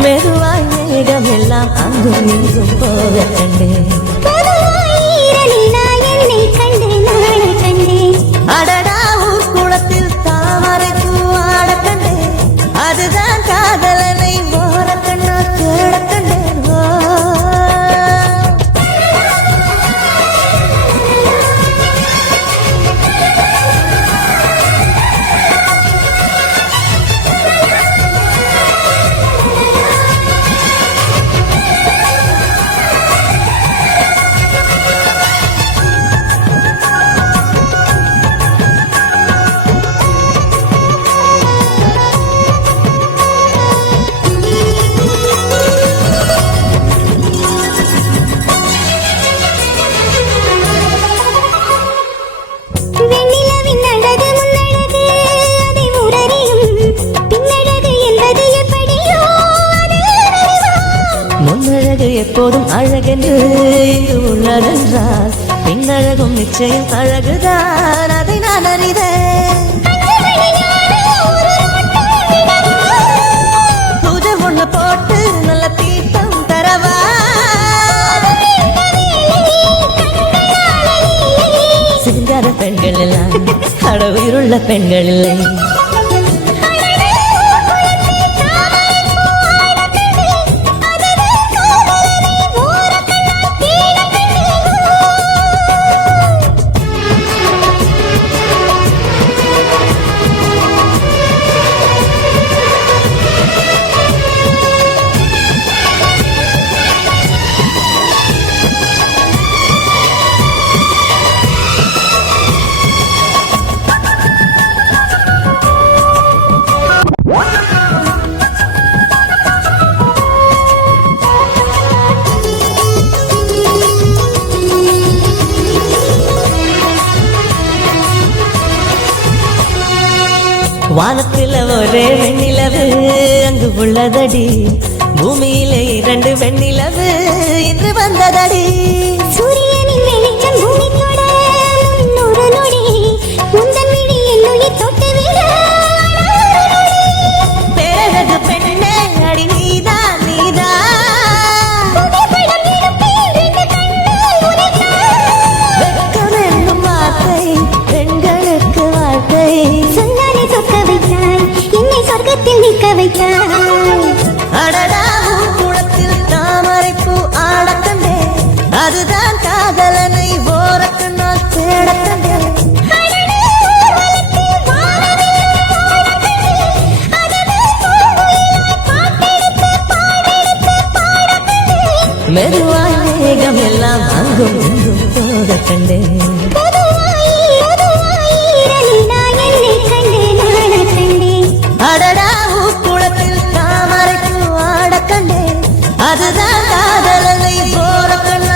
மெதுவாய் மேகம் எல்லாம் அங்கும் இங்கும் போக கண்டேன். அடடா ஊர் குளத்தில் தாமரை பூவாட கண்டேன். அதுதான் காதலனை ஓர கண்ணா தேட கண்டேன். முன்னழகு எப்போதும் அழகென்று உள்ளதென்றால் பின்னழகும் நிச்சயம் அழகுதான், அதை நான் அறிவேன். பூஜை ஒண்ணு போட்டு நல்ல தீர்த்தம் தரவா? சிங்கார பெண்கள் எல்லாம் கடவுளுள்ள பெண்கள் இல்லை. வானத்தில் ஒரே வெண்ணிலவு அங்கு உள்ளதடி, பூமியிலே 2 வெண்ணிலவு இன்று வந்ததடி. சூரியனின் வெளிச்சம் பூமி தொட நூறு நொடி, உந்தன் விழி என்னுயை தொட்டு விட. பேரழகு பெண்ணே அடி நீதான் நீதான், வெட்கம் என்னும் வார்த்தை பெண்களுக்கு வாழ்க்கை. சொன்னாலே சொக்க வைத்தாய், என்னை சொர்க்கத்தில் நிற்க வைத்தாய். அடடா குளத்தில் தாமரை பூ ஆட கண்டேன். அதுதான் காதலனை ஓர கண்ணால் தேட கண்டேன். மெதுவாய் மேகம் எல்லாம் அங்கும் இங்கும் போக கண்டேன். அடடா குளத்தில் தாமரை பூ ஆட கண்டேன். அதுதான் காதலனை ஓர கண்ணால்